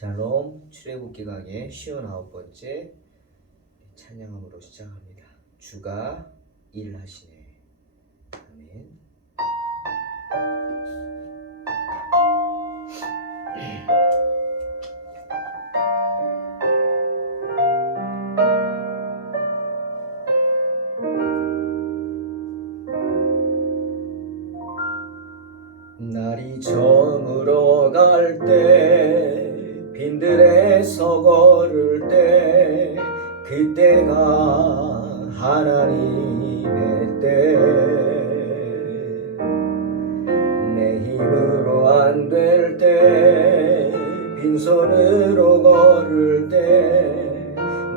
샬롬 출애굽기 강의 59번째 찬양함으로 시작합니다. 주가 일하시네. 아멘. 날이 저물어 갈 때 빈들에서 걸을 때 그때가 하나님의 때 내 힘으로 안 될 때 빈손으로 걸을 때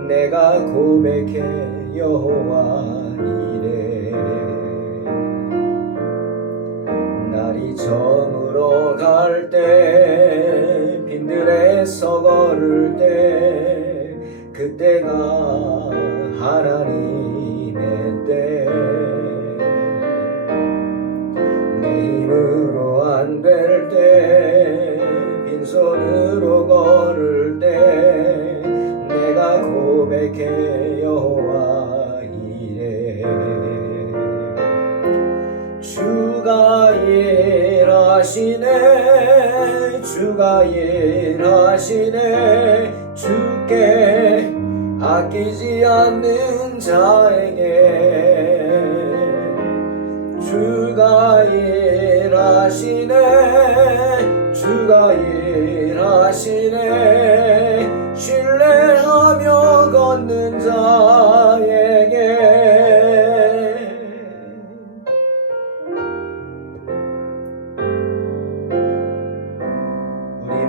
내가 고백해 여호와 이래 날이 저물어 갈 때 빈들에서 걸을 때 그때가 하나님의 때 내 힘으로 안 될 때 빈손으로 걸을 때 내가 고백해 여호와 이래 주가 일하시네 주가 일하시네 주께 아끼지 않는 자에게 주가 일하시네 주가 일하시네 신뢰하며 걷는 자에게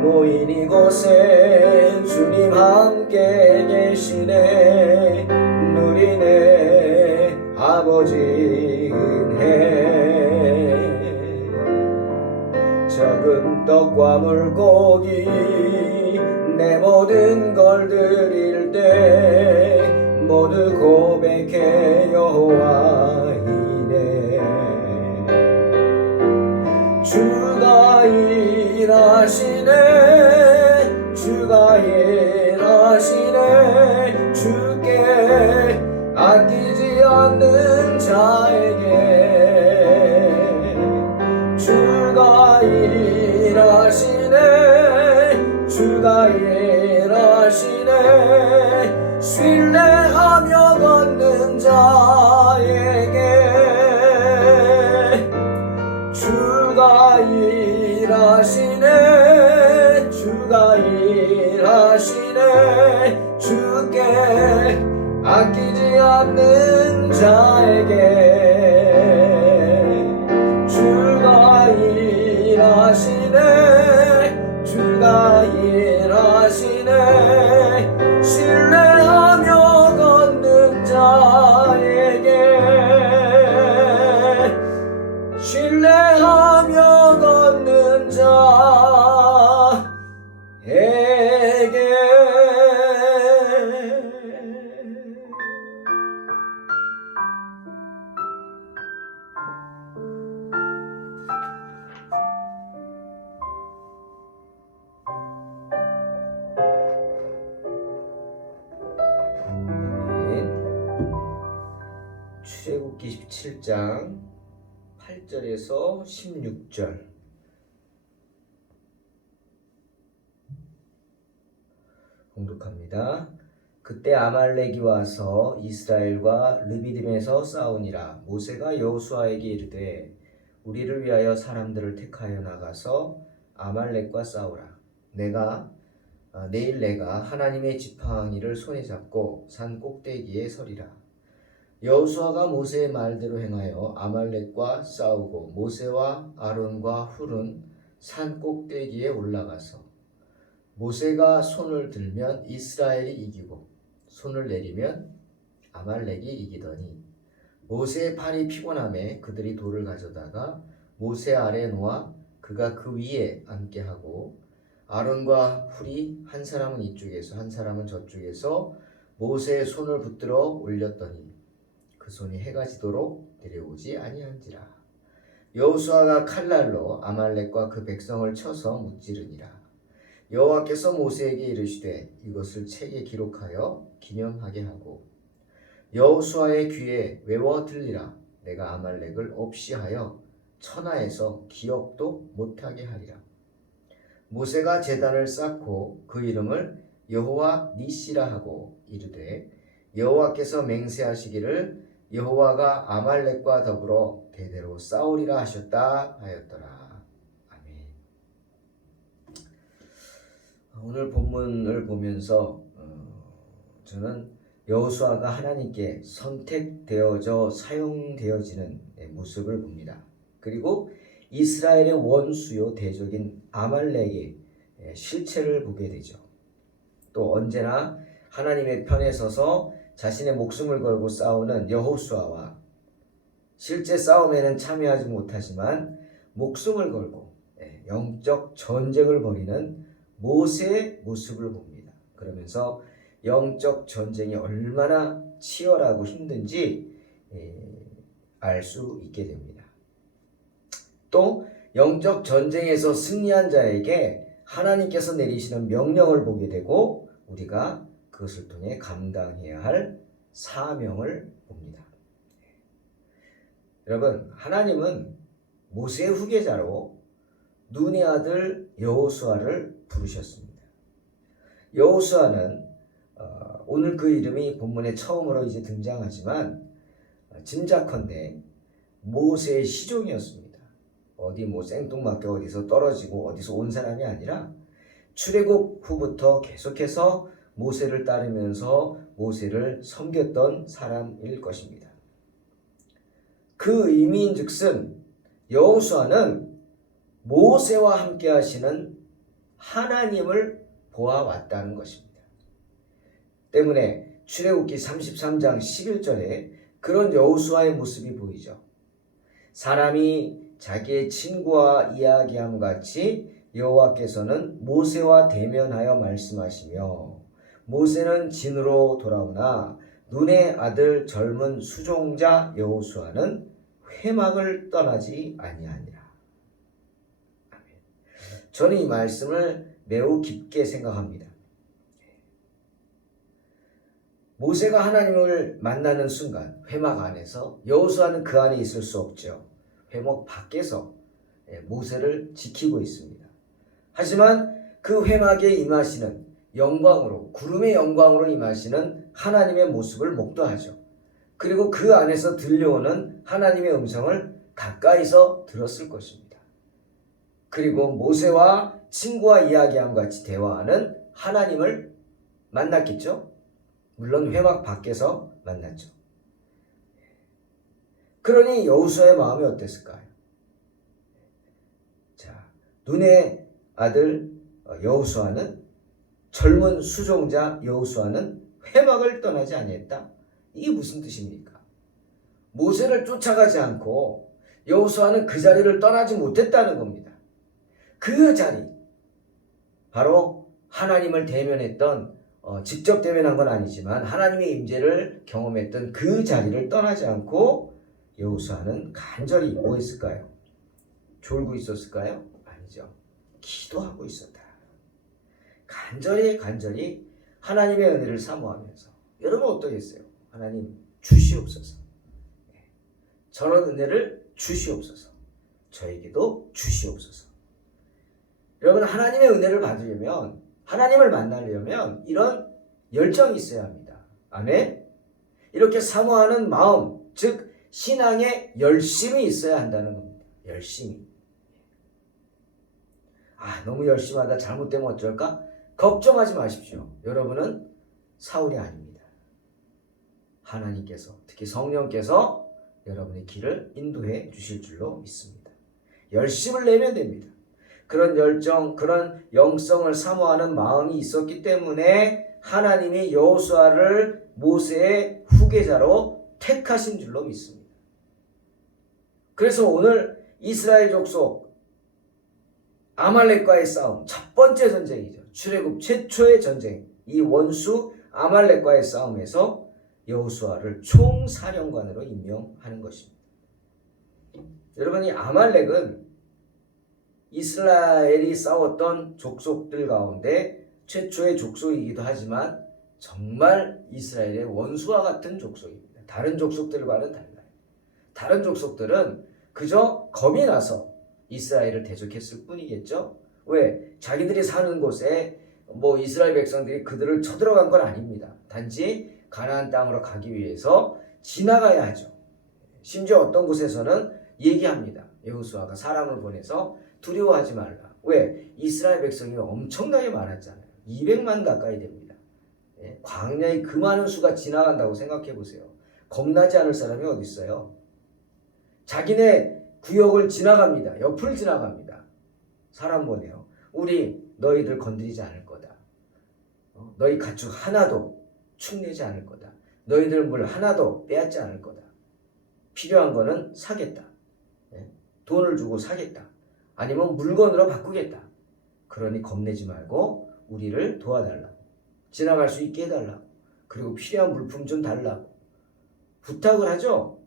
모인 이곳에 주님 함께 계시네 누리네 아버지 은혜 적은 떡과 물고기 내 모든 걸 드릴 때 모두 고백해 여호와 이래 주가 일하시네 주가 일하시네 주께 아끼지 않는 자에게 주가 일하시네 주가 일하시네 신뢰하며 걷는 자에게 주가 일하시네 주가 일하시네 주께 아끼지 않는 자에게 주가 일하시네 주가 일하시네 신뢰하며 걷는 자에게 신뢰하며 걷는 자에게 아멘. 출애굽기 17장 8절에서 16절 봉독합니다. 그때 아말렉이 와서 이스라엘과 르비딤에서 싸우니라. 모세가 여호수아에게 이르되 우리를 위하여 사람들을 택하여 나가서 아말렉과 싸우라. 내일 내가 하나님의 지팡이를 손에 잡고 산 꼭대기에 서리라. 여호수아가 모세의 말대로 행하여 아말렉과 싸우고 모세와 아론과 훌은 산 꼭대기에 올라가서 모세가 손을 들면 이스라엘이 이기고 손을 내리면 아말렉이 이기더니 모세의 팔이 피곤함에 그들이 돌을 가져다가 모세 아래에 놓아 그가 그 위에 앉게 하고 아론과 훌이 한 사람은 이쪽에서 한 사람은 저쪽에서 모세의 손을 붙들어 올렸더니 그 손이 해가 지도록 내려오지 아니한지라. 여호수아가 칼날로 아말렉과 그 백성을 쳐서 무찌르니라. 여호와께서 모세에게 이르시되 이것을 책에 기록하여 기념하게 하고 여호수아의 귀에 외워 들리라. 내가 아말렉을 없이 하여 천하에서 기억도 못하게 하리라. 모세가 제단을 쌓고 그 이름을 여호와 니시라 하고 이르되 여호와께서 맹세하시기를 여호와가 아말렉과 더불어 대대로 싸우리라 하셨다 하였더라. 아멘. 오늘 본문을 보면서 저는 여호수아가 하나님께 선택되어져 사용되어지는 모습을 봅니다. 그리고 이스라엘의 원수요 대적인 아말렉의 실체를 보게 되죠. 또 언제나 하나님의 편에 서서 자신의 목숨을 걸고 싸우는 여호수아와 실제 싸움에는 참여하지 못하지만 목숨을 걸고 영적 전쟁을 벌이는 모세의 모습을 봅니다. 그러면서 영적 전쟁이 얼마나 치열하고 힘든지 알 수 있게 됩니다. 또 영적 전쟁에서 승리한 자에게 하나님께서 내리시는 명령을 보게 되고 우리가 그것을 통해 감당해야 할 사명을 봅니다. 여러분, 하나님은 모세의 후계자로 눈의 아들 여호수아를 부르셨습니다. 여호수아는 오늘 그 이름이 본문에 처음으로 이제 등장하지만 짐작컨대 모세의 시종이었습니다. 어디 생뚱맞게 어디서 떨어지고 어디서 온 사람이 아니라 출애굽 후부터 계속해서 모세를 따르면서 모세를 섬겼던 사람일 것입니다. 그 의미인즉슨 여호수아는 모세와 함께 하시는 하나님을 보아왔다는 것입니다. 때문에 출애굽기 33장 11절에 그런 여호수아의 모습이 보이죠. 사람이 자기의 친구와 이야기함 같이 여호와께서는 모세와 대면하여 말씀하시며 모세는 진으로 돌아오나 눈의 아들 젊은 수종자 여호수아는 회막을 떠나지 아니하니라. 아멘. 저는 이 말씀을 매우 깊게 생각합니다. 모세가 하나님을 만나는 순간 회막 안에서 여호수아는 그 안에 있을 수 없죠. 회막 밖에서 모세를 지키고 있습니다. 하지만 그 회막에 임하시는 영광으로 구름의 영광으로 임하시는 하나님의 모습을 목도하죠. 그리고 그 안에서 들려오는 하나님의 음성을 가까이서 들었을 것입니다. 그리고 모세와 친구와 이야기함 같이 대화하는 하나님을 만났겠죠. 물론 회막 밖에서 만났죠. 그러니 여호수아의 마음이 어땠을까요? 자, 눈의 아들 여호수아는 젊은 수종자 여호수아는 회막을 떠나지 아니했다. 이게 무슨 뜻입니까? 모세를 쫓아가지 않고 여호수아는 그 자리를 떠나지 못했다는 겁니다. 그 자리, 바로 하나님을 대면했던 직접 대면한 건 아니지만 하나님의 임재를 경험했던 그 자리를 떠나지 않고 여호수아는 간절히 뭐 했을까요? 졸고 있었을까요? 아니죠. 기도하고 있었다. 간절히 하나님의 은혜를 사모하면서. 여러분 어떠겠어요? 하나님 주시옵소서. 저런 은혜를 주시옵소서. 저에게도 주시옵소서. 여러분 하나님의 은혜를 받으려면 하나님을 만나려면 이런 열정이 있어야 합니다. 아멘? 이렇게 사모하는 마음, 즉 신앙에 열심이 있어야 한다는 겁니다. 열심히. 너무 열심하다 잘못되면 어쩔까? 걱정하지 마십시오. 여러분은 사울이 아닙니다. 하나님께서, 특히 성령께서 여러분의 길을 인도해 주실 줄로 믿습니다. 열심을 내면 됩니다. 그런 열정, 그런 영성을 사모하는 마음이 있었기 때문에 하나님이 여호수아를 모세의 후계자로 택하신 줄로 믿습니다. 그래서 오늘 이스라엘 족속 아말렉과의 싸움, 첫 번째 전쟁이죠. 출애굽 최초의 전쟁, 이 원수 아말렉과의 싸움에서 여호수아를 총사령관으로 임명하는 것입니다. 여러분, 이 아말렉은 이스라엘이 싸웠던 족속들 가운데 최초의 족속이기도 하지만 정말 이스라엘의 원수와 같은 족속입니다. 다른 족속들과는 달라요. 다른 족속들은 그저 겁이 나서 이스라엘을 대적했을 뿐이겠죠. 왜? 자기들이 사는 곳에 이스라엘 백성들이 그들을 쳐들어간 건 아닙니다. 단지 가나안 땅으로 가기 위해서 지나가야 하죠. 심지어 어떤 곳에서는 얘기합니다. 여호수아가 사람을 보내서 두려워하지 말라. 왜? 이스라엘 백성이 엄청나게 많았잖아요. 200만 가까이 됩니다. 광야에 그 많은 수가 지나간다고 생각해 보세요. 겁나지 않을 사람이 어디 있어요? 자기네 구역을 지나갑니다. 옆을 지나갑니다. 사람 보내요. 우리 너희들 건드리지 않을 거다. 너희 가축 하나도 축내지 않을 거다. 너희들 물 하나도 빼앗지 않을 거다. 필요한 거는 사겠다. 돈을 주고 사겠다. 아니면 물건으로 바꾸겠다. 그러니 겁내지 말고 우리를 도와달라고. 지나갈 수 있게 해달라고. 그리고 필요한 물품 좀 달라고. 부탁을 하죠.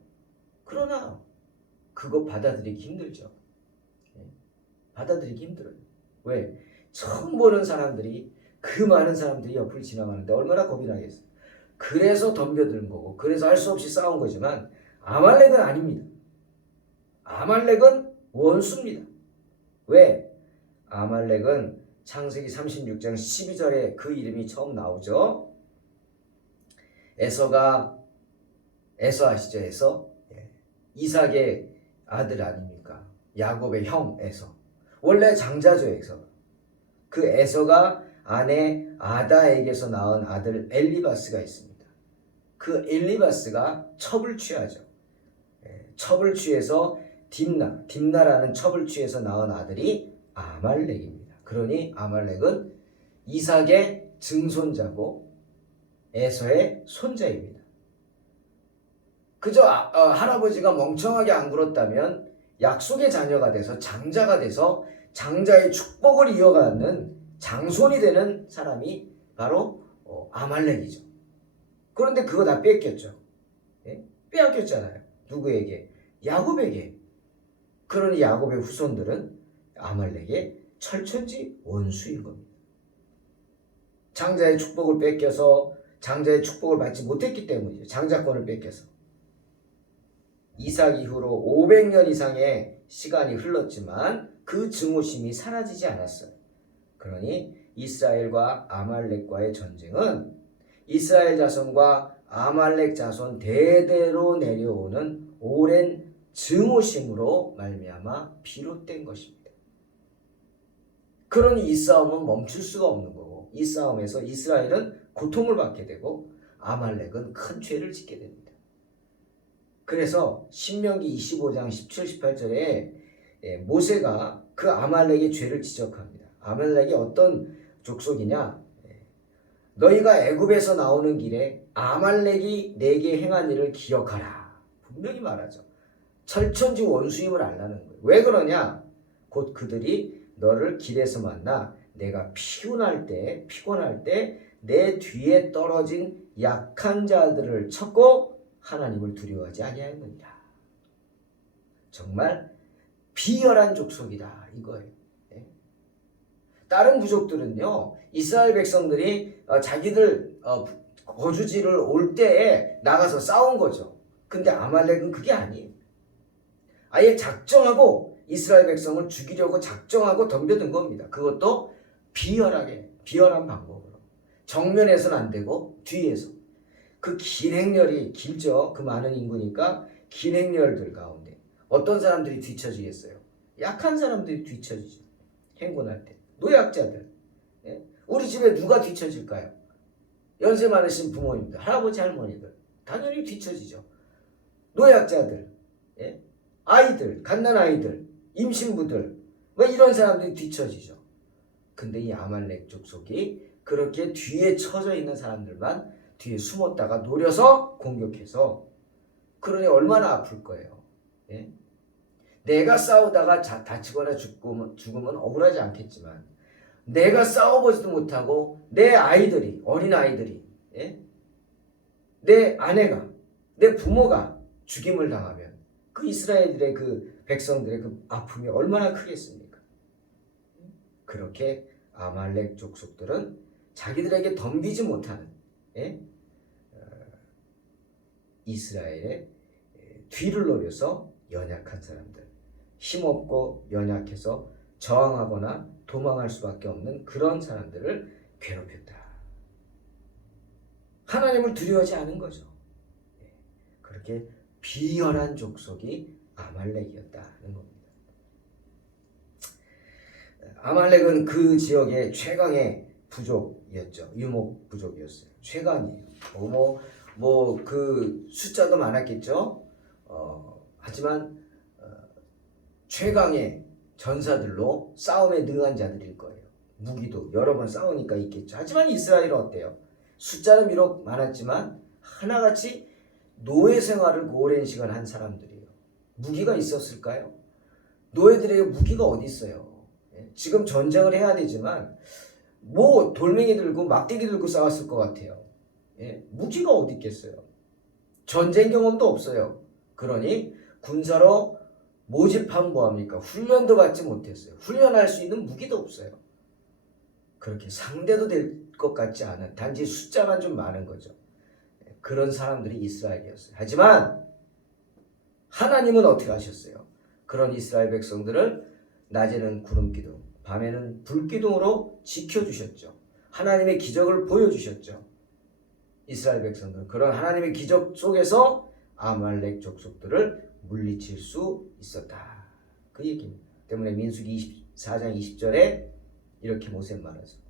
그러나 그거 받아들이기 힘들죠. 받아들이기 힘들어요. 왜? 처음 보는 사람들이 그 많은 사람들이 옆을 지나가는데 얼마나 겁이 나겠어요. 그래서 덤벼드는 거고 그래서 할 수 없이 싸운 거지만 아말렉은 아닙니다. 아말렉은 원수입니다. 왜? 아말렉은 창세기 36장 12절에 그 이름이 처음 나오죠. 에서 아시죠? 에서? 이삭의 아들 아닙니까? 야곱의 형 에서. 원래 장자죠, 에서가. 그 에서가 아내 아다에게서 낳은 아들 엘리바스가 있습니다. 그 엘리바스가 첩을 취하죠. 첩을 취해서 딥나라는 첩을 취해서 낳은 아들이 아말렉입니다. 그러니 아말렉은 이삭의 증손자고 에서의 손자입니다. 그저 할아버지가 멍청하게 안 굴었다면 약속의 자녀가 돼서 장자가 돼서 장자의 축복을 이어가는 장손이 되는 사람이 바로 아말렉이죠. 그런데 그거 다 뺏겼죠. 빼앗겼잖아요. 누구에게? 야곱에게. 그러니 야곱의 후손들은 아말렉의 철천지 원수인 겁니다. 장자의 축복을 뺏겨서 장자의 축복을 받지 못했기 때문이죠. 장자권을 뺏겨서. 이삭 이후로 500년 이상의 시간이 흘렀지만 그 증오심이 사라지지 않았어요. 그러니 이스라엘과 아말렉과의 전쟁은 이스라엘 자손과 아말렉 자손 대대로 내려오는 오랜 증오심으로 말미암아 비롯된 것입니다. 그러니 이 싸움은 멈출 수가 없는 거고 이 싸움에서 이스라엘은 고통을 받게 되고 아말렉은 큰 죄를 짓게 됩니다. 그래서 신명기 25장 17, 18절에 모세가 그 아말렉의 죄를 지적합니다. 아말렉이 어떤 족속이냐? 너희가 애굽에서 나오는 길에 아말렉이 내게 행한 일을 기억하라. 분명히 말하죠. 철천지 원수임을 알라는 거예요. 왜 그러냐? 곧 그들이 너를 길에서 만나 내가 피곤할 때 내 뒤에 떨어진 약한 자들을 쳤고 하나님을 두려워하지 아니하였느니라. 정말 비열한 족속이다 이거예요. 다른 부족들은요, 이스라엘 백성들이 자기들 거주지를 올 때에 나가서 싸운 거죠. 근데 아말렉은 그게 아니에요. 아예 작정하고 이스라엘 백성을 죽이려고 작정하고 덤벼든 겁니다. 그것도 비열한 방법으로. 정면에서는 안 되고 뒤에서. 그 긴 행렬이 길죠. 그 많은 인구니까 긴 행렬들 가운데 어떤 사람들이 뒤처지겠어요? 약한 사람들이 뒤처지죠. 행군할 때. 노약자들. 우리 집에 누가 뒤처질까요? 연세 많으신 부모님들, 할아버지 할머니들 당연히 뒤처지죠. 노약자들, 아이들, 갓난아이들, 임신부들 이런 사람들이 뒤처지죠. 근데 이 아말렉 족속이 그렇게 뒤에 처져 있는 사람들만 뒤에 숨었다가 노려서 공격해서 그러니 얼마나 아플 거예요. 내가 싸우다가 다치거나 죽으면 억울하지 않겠지만 내가 싸워보지도 못하고 내 아이들이 어린 아이들이 내 아내가 내 부모가 죽임을 당하면 그 이스라엘들의 그 백성들의 그 아픔이 얼마나 크겠습니까? 그렇게 아말렉 족속들은 자기들에게 덤비지 못하는 이스라엘의 뒤를 노려서 연약한 사람들, 힘없고 연약해서 저항하거나 도망할 수밖에 없는 그런 사람들을 괴롭혔다. 하나님을 두려워하지 않은 거죠. 그렇게 비열한 족속이 아말렉이었다는 겁니다. 아말렉은 그 지역의 최강의 부족이었죠. 유목 부족이었어요. 최강이에요. 그 숫자도 많았겠죠. 하지만 최강의 전사들로 싸움에 능한 자들일 거예요. 무기도 여러 번 싸우니까 있겠죠. 하지만 이스라엘은 어때요? 숫자는 비록 많았지만 하나같이 노예 생활을 오랜 시간 한 사람들이에요. 무기가 있었을까요? 노예들에게 무기가 어디 있어요? 지금 전쟁을 해야 되지만 돌멩이 들고 막대기 들고 싸웠을 것 같아요. 무기가 어디 있겠어요? 전쟁 경험도 없어요. 그러니 군사로 모집하면 뭐합니까? 훈련도 받지 못했어요. 훈련할 수 있는 무기도 없어요. 그렇게 상대도 될 것 같지 않은, 단지 숫자만 좀 많은 거죠. 그런 사람들이 이스라엘이었어요. 하지만 하나님은 어떻게 하셨어요? 그런 이스라엘 백성들을 낮에는 구름기둥, 밤에는 불기둥으로 지켜주셨죠. 하나님의 기적을 보여주셨죠. 이스라엘 백성들은 그런 하나님의 기적 속에서 아말렉 족속들을 물리칠 수 있었다. 그 얘기입니다. 때문에 민수기 24장 20절에 이렇게 모세는 말하죠.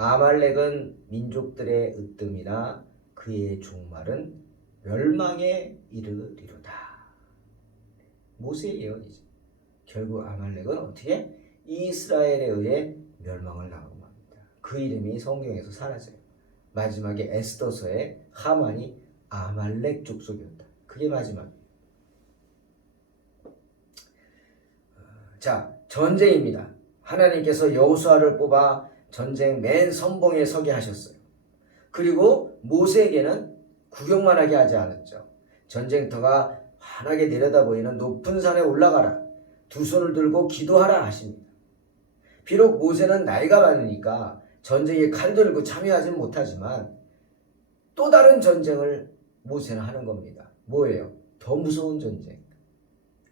아말렉은 민족들의 으뜸이나 그의 종말은 멸망에 이르리로다. 모세의 예언이죠. 결국 아말렉은 어떻게? 이스라엘에 의해 멸망을 당하고 맙니다. 그 이름이 성경에서 사라져요. 마지막에 에스더서에 하만이 아말렉 족속이었다. 그게 마지막이에요. 자, 전쟁입니다. 하나님께서 여호수아를 뽑아 전쟁 맨 선봉에 서게 하셨어요. 그리고 모세에게는 구경만 하게 하지 않았죠. 전쟁터가 환하게 내려다 보이는 높은 산에 올라가라. 두 손을 들고 기도하라 하십니다. 비록 모세는 나이가 많으니까 전쟁에 칼 들고 참여하지는 못하지만 또 다른 전쟁을 모세는 하는 겁니다. 뭐예요? 더 무서운 전쟁.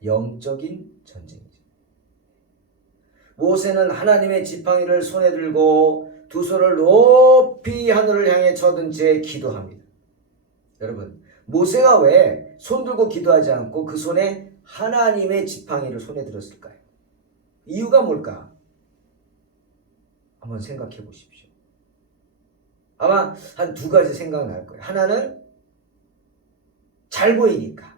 영적인 전쟁이죠. 모세는 하나님의 지팡이를 손에 들고 두 손을 높이 하늘을 향해 쳐든 채 기도합니다. 여러분, 모세가 왜 손 들고 기도하지 않고 그 손에 하나님의 지팡이를 손에 들었을까요? 이유가 뭘까? 한번 생각해 보십시오. 아마 한 두 가지 생각날 거예요. 하나는 잘 보이니까.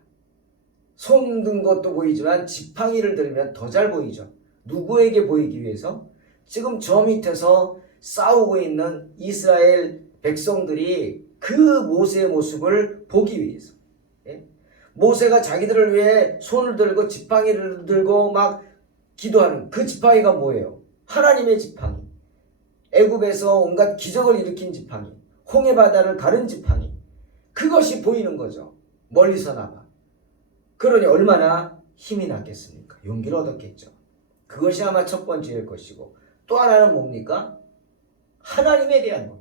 손 든 것도 보이지만 지팡이를 들면 더 잘 보이죠. 누구에게 보이기 위해서? 지금 저 밑에서 싸우고 있는 이스라엘 백성들이 그 모세의 모습을 보기 위해서. 모세가 자기들을 위해 손을 들고 지팡이를 들고 막 기도하는 그 지팡이가 뭐예요? 하나님의 지팡이. 애굽에서 온갖 기적을 일으킨 지팡이. 홍해 바다를 가른 지팡이. 그것이 보이는 거죠. 멀리서나마. 그러니 얼마나 힘이 났겠습니까? 용기를 얻었겠죠. 그것이 아마 첫 번째일 것이고, 또 하나는 뭡니까? 하나님에 대한 것.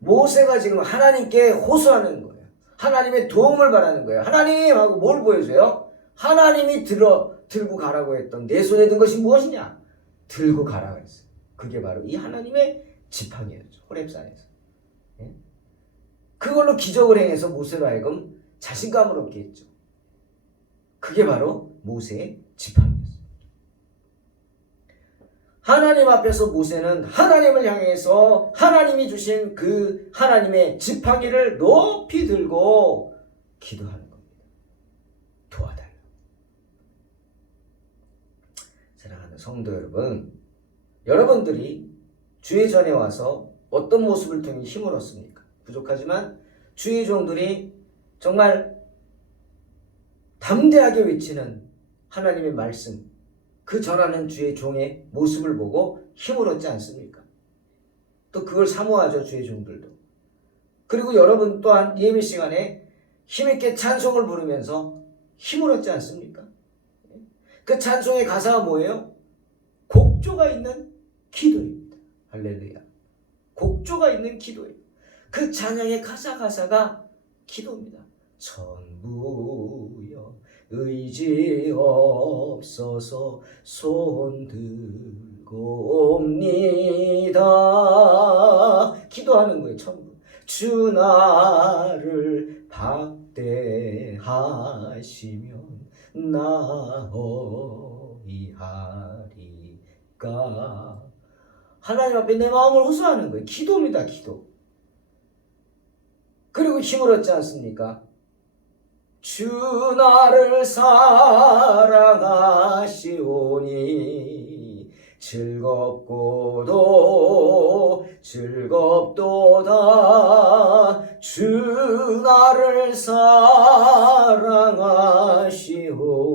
모세가 지금 하나님께 호소하는 거예요. 하나님의 도움을 바라는 거예요. 하나님 하고 뭘 보여줘요? 하나님이 들고 가라고 했던 내 손에 든 것이 무엇이냐? 들고 가라고 했어요. 그게 바로 이 하나님의 지팡이였죠. 호렙산에서. 그걸로 기적을 행해서 모세로 하여금 자신감을 얻게 했죠. 그게 바로 모세의 지팡이였어요. 하나님 앞에서 모세는 하나님을 향해서 하나님이 주신 그 하나님의 지팡이를 높이 들고 기도하는 겁니다. 도와달라. 사랑하는 성도 여러분, 여러분들이 주의 전에 와서 어떤 모습을 통해 힘을 얻습니까? 부족하지만 주의 종들이 정말 담대하게 외치는 하나님의 말씀, 그 전하는 주의 종의 모습을 보고 힘을 얻지 않습니까? 또 그걸 사모하죠, 주의 종들도. 그리고 여러분 또한 예배 시간에 힘있게 찬송을 부르면서 힘을 얻지 않습니까? 그 찬송의 가사가 뭐예요? 곡조가 있는 기도입니다. 할렐루야. 곡조가 있는 기도예요. 그 찬양의 가사가 기도입니다. 전부여 의지 없어서 손 들고 옵니다. 기도하는 거예요. 전부. 주 나를 박대하시면 나어이하리까. 하나님 앞에 내 마음을 호소하는 거예요. 기도입니다. 기도. 그리고 힘을 얻지 않습니까? 주 나를 사랑하시오니 즐겁도다 주 나를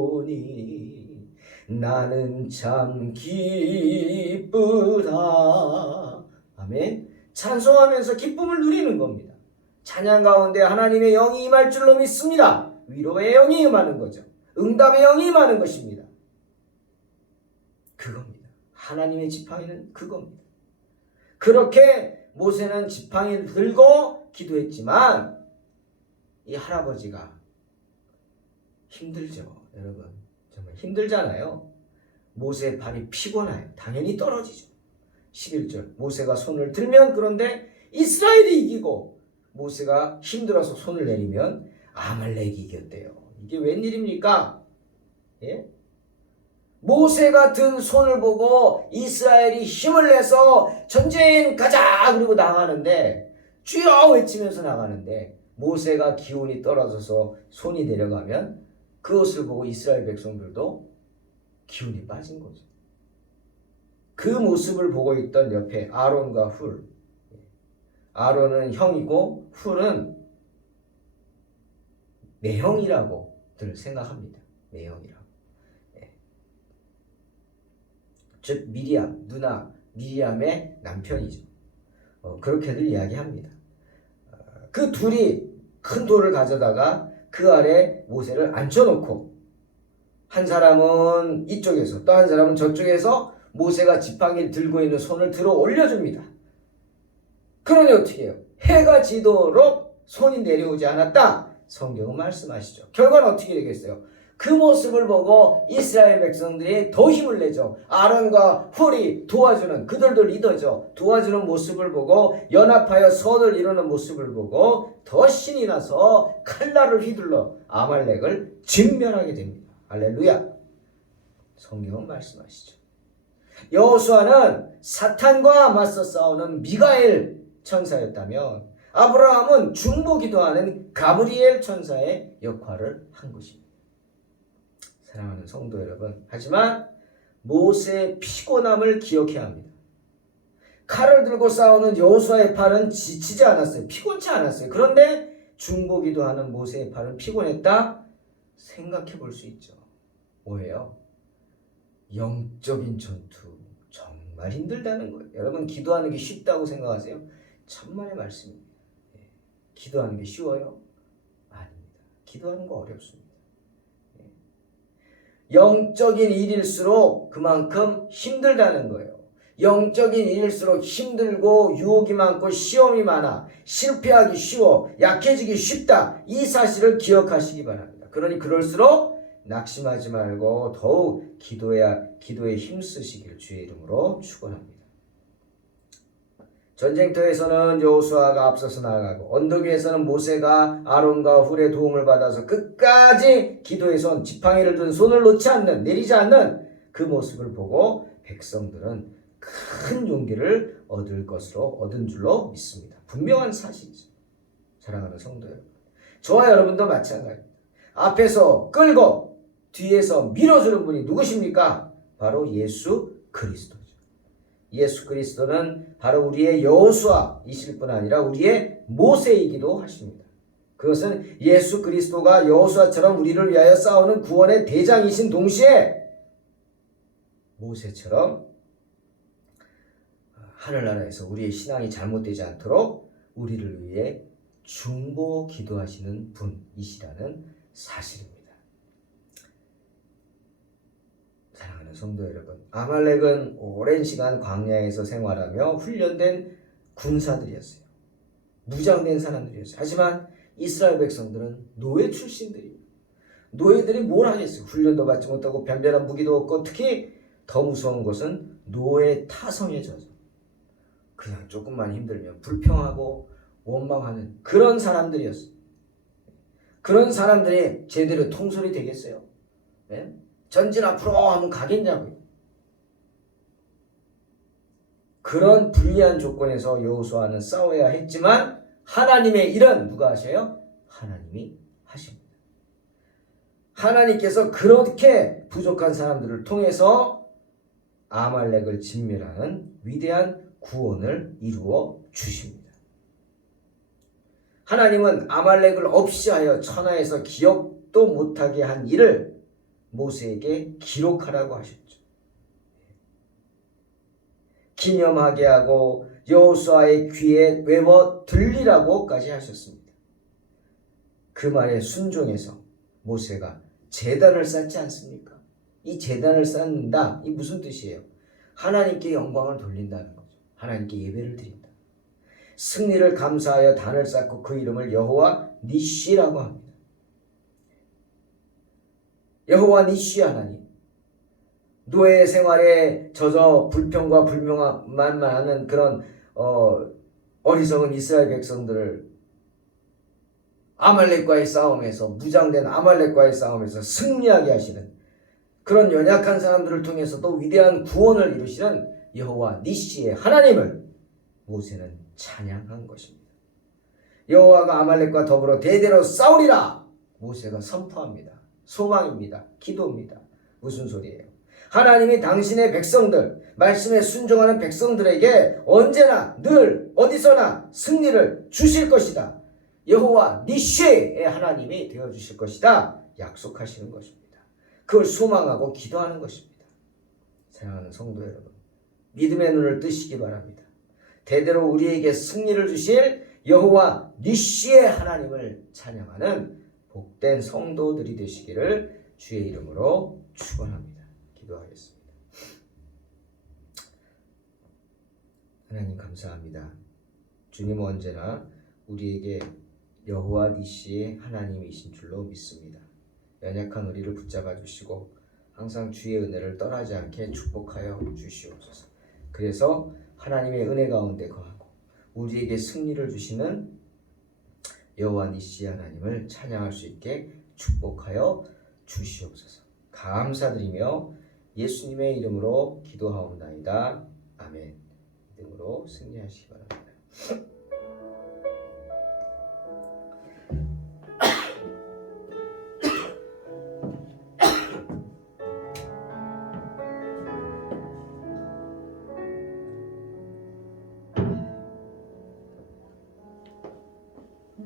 사랑하시오니 나는 참 기쁘다. 아멘. 찬송하면서 기쁨을 누리는 겁니다. 찬양 가운데 하나님의 영이 임할 줄로 믿습니다. 위로의 영이 임하는 거죠. 응답의 영이 임하는 것입니다. 그겁니다. 하나님의 지팡이는 그겁니다. 그렇게 모세는 지팡이를 들고 기도했지만 이 할아버지가 힘들죠. 여러분 정말 힘들잖아요. 모세의 발이 피곤해요. 당연히 떨어지죠. 11절 모세가 손을 들면 그런데 이스라엘이 이기고 모세가 힘들어서 손을 내리면 아말렉이 이겼대요. 이게 웬일입니까? 예? 모세가 든 손을 보고 이스라엘이 힘을 내서 전쟁 가자 그리고 나가는데 주여 외치면서 나가는데 모세가 기운이 떨어져서 손이 내려가면 그것을 보고 이스라엘 백성들도 기운이 빠진 거죠. 그 모습을 보고 있던 옆에 아론과 훌, 아론은 형이고 훌은 매형이라고들 생각합니다. 매형이라고. 즉 미리암, 누나 미리암의 남편이죠. 그렇게들 이야기합니다. 그 둘이 큰 돌을 가져다가 그 아래 모세를 앉혀놓고 한 사람은 이쪽에서 또 한 사람은 저쪽에서 모세가 지팡이를 들고 있는 손을 들어 올려줍니다. 그러니 어떻게 해요? 해가 지도록 손이 내려오지 않았다. 성경은 말씀하시죠. 결과는 어떻게 되겠어요? 그 모습을 보고 이스라엘 백성들이 더 힘을 내죠. 아론과 훌이 도와주는 그들도 리더죠. 도와주는 모습을 보고 연합하여 선을 이루는 모습을 보고 더 신이 나서 칼날을 휘둘러 아말렉을 진멸하게 됩니다. 할렐루야. 성경은 말씀하시죠. 여호수아는 사탄과 맞서 싸우는 미가엘 천사였다면 아브라함은 중보기도하는 가브리엘 천사의 역할을 한 것입니다. 사랑하는 성도 여러분, 하지만 모세의 피곤함을 기억해야 합니다. 칼을 들고 싸우는 여호수아의 팔은 지치지 않았어요. 피곤치 않았어요. 그런데 중보기도하는 모세의 팔은 피곤했다? 생각해 볼 수 있죠. 뭐예요? 영적인 전투 정말 힘들다는 거예요. 여러분 기도하는 게 쉽다고 생각하세요? 천만의 말씀입니다. 기도하는 게 쉬워요? 아닙니다. 기도하는 거 어렵습니다. 영적인 일일수록 그만큼 힘들다는 거예요. 영적인 일일수록 힘들고 유혹이 많고 시험이 많아 실패하기 쉬워 약해지기 쉽다. 이 사실을 기억하시기 바랍니다. 그러니 그럴수록 낙심하지 말고 더욱 기도에 힘쓰시길 주의 이름으로 축원합니다. 전쟁터에서는 여호수아가 앞서서 나아가고 언덕 위에서는 모세가 아론과 훌의 도움을 받아서 끝까지 기도의 손, 지팡이를 든 손을 놓지 않는, 내리지 않는 그 모습을 보고 백성들은 큰 용기를 얻은 줄로 믿습니다. 분명한 사실이죠. 사랑하는 성도 여러분, 저와 여러분도 마찬가지입니다. 앞에서 끌고 뒤에서 밀어주는 분이 누구십니까? 바로 예수 그리스도죠. 예수 그리스도는 바로 우리의 여호수아이실 뿐 아니라 우리의 모세이기도 하십니다. 그것은 예수 그리스도가 여호수아처럼 우리를 위하여 싸우는 구원의 대장이신 동시에 모세처럼 하늘나라에서 우리의 신앙이 잘못되지 않도록 우리를 위해 중보 기도하시는 분이시라는 사실입니다. 사랑하는 성도 여러분, 아말렉은 오랜 시간 광야에서 생활하며 훈련된 군사들이었어요. 무장된 사람들이었어요. 하지만 이스라엘 백성들은 노예 출신들이에요. 노예들이 뭘 하겠어요? 훈련도 받지 못하고 변변한 무기도 없고, 특히 더 무서운 것은 노예 타성에 젖어 그냥 조금만 힘들면 불평하고 원망하는 그런 사람들이었어요. 그런 사람들이 제대로 통솔이 되겠어요? 네? 전진 앞으로 하면 가겠냐고요. 그런 불리한 조건에서 여호수아는 싸워야 했지만 하나님의 일은 누가 하셔요? 하나님이 하십니다. 하나님께서 그렇게 부족한 사람들을 통해서 아말렉을 진멸하는 위대한 구원을 이루어 주십니다. 하나님은 아말렉을 없이 하여 천하에서 기억도 못하게 한 일을 모세에게 기록하라고 하셨죠. 기념하게 하고 여호수아의 귀에 외워 들리라고까지 하셨습니다. 그 말에 순종해서 모세가 제단을 쌓지 않습니까? 이 제단을 쌓는다. 이 무슨 뜻이에요? 하나님께 영광을 돌린다는 거죠. 하나님께 예배를 드린다. 승리를 감사하여 단을 쌓고 그 이름을 여호와 니시라고 합니다. 여호와 니시 하나님. 노예 생활에 젖어 불평과 불명만 하는 그런 어리석은 이스라엘 백성들을 아말렉과의 싸움에서, 무장된 아말렉과의 싸움에서 승리하게 하시는 그런 연약한 사람들을 통해서 또 위대한 구원을 이루시는 여호와 니시의 하나님을 모세는 찬양한 것입니다. 여호와가 아말렉과 더불어 대대로 싸우리라 모세가 선포합니다. 소망입니다. 기도입니다. 무슨 소리예요? 하나님이 당신의 백성들, 말씀에 순종하는 백성들에게 언제나 늘 어디서나 승리를 주실 것이다. 여호와 니시의 하나님이 되어주실 것이다. 약속하시는 것입니다. 그걸 소망하고 기도하는 것입니다. 사랑하는 성도 여러분, 믿음의 눈을 뜨시기 바랍니다. 대대로 우리에게 승리를 주실 여호와 니시의 하나님을 찬양하는 복된 성도들이 되시기를 주의 이름으로 축원합니다. 기도하겠습니다. 하나님 감사합니다. 주님은 언제나 우리에게 여호와 니시의 하나님이신 줄로 믿습니다. 연약한 우리를 붙잡아 주시고 항상 주의 은혜를 떠나지 않게 축복하여 주시옵소서. 그래서 하나님의 은혜 가운데 거하고 우리에게 승리를 주시는 여호와 니시 하나님을 찬양할 수 있게 축복하여 주시옵소서. 감사드리며 예수님의 이름으로 기도하옵나이다. 아멘. 믿음으로 승리하시기 바랍니다.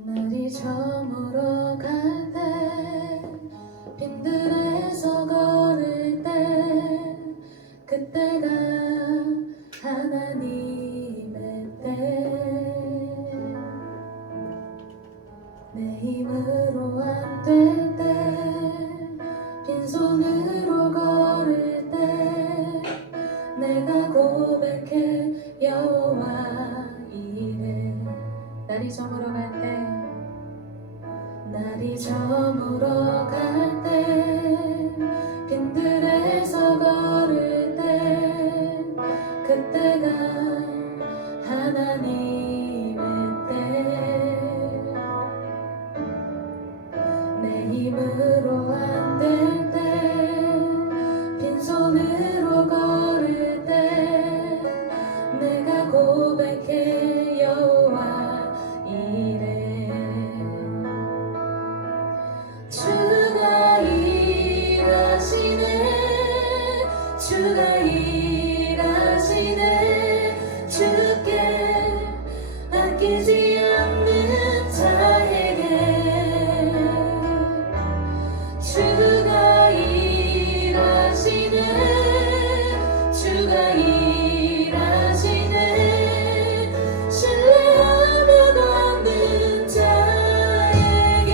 날이 저물어 갈 때 빈들에서 걸을 때 그때가 하나님의 때 내 힘으로 안 될 때 빈손으로 걸을 때 내가 고백해 여호와 이래 날이 저물어 갈 때 날이 저물어 갈 때 빈들에서 걸을 때 그때가 하나님의 때 내 힘으로 안 될 때 빈손으로 걸을 때 내가 고백해 여호와 이래 주가 일하시네 주가 일하시네 주께 아끼지 않는 자에게 주가 일하시네 주가 일하시네 신뢰하며 걷는 자에게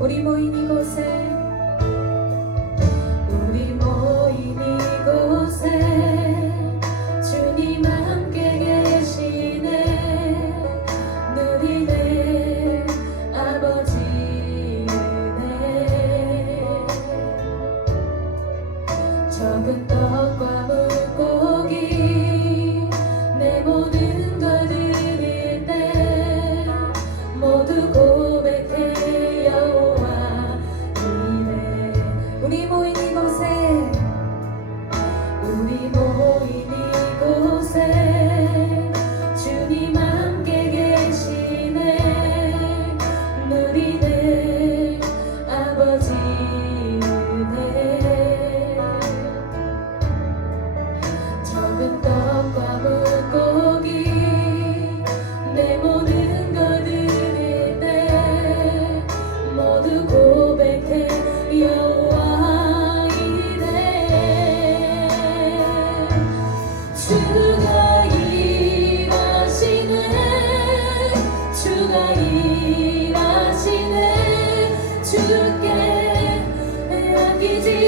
우리 모인 이곳 적은 떡과 물고기 내 모든 걸 드릴 때 모두 고백해 여호와 이래. 우리 모인 이곳에 주님 함께 계시네. 누리네 아버지 은혜. 적은 떡과 물고기 내 모든 걸 드릴 때 모두 고백해 여호와 이래. 주가 일하시네. 주가 일하시네. 주께 아끼지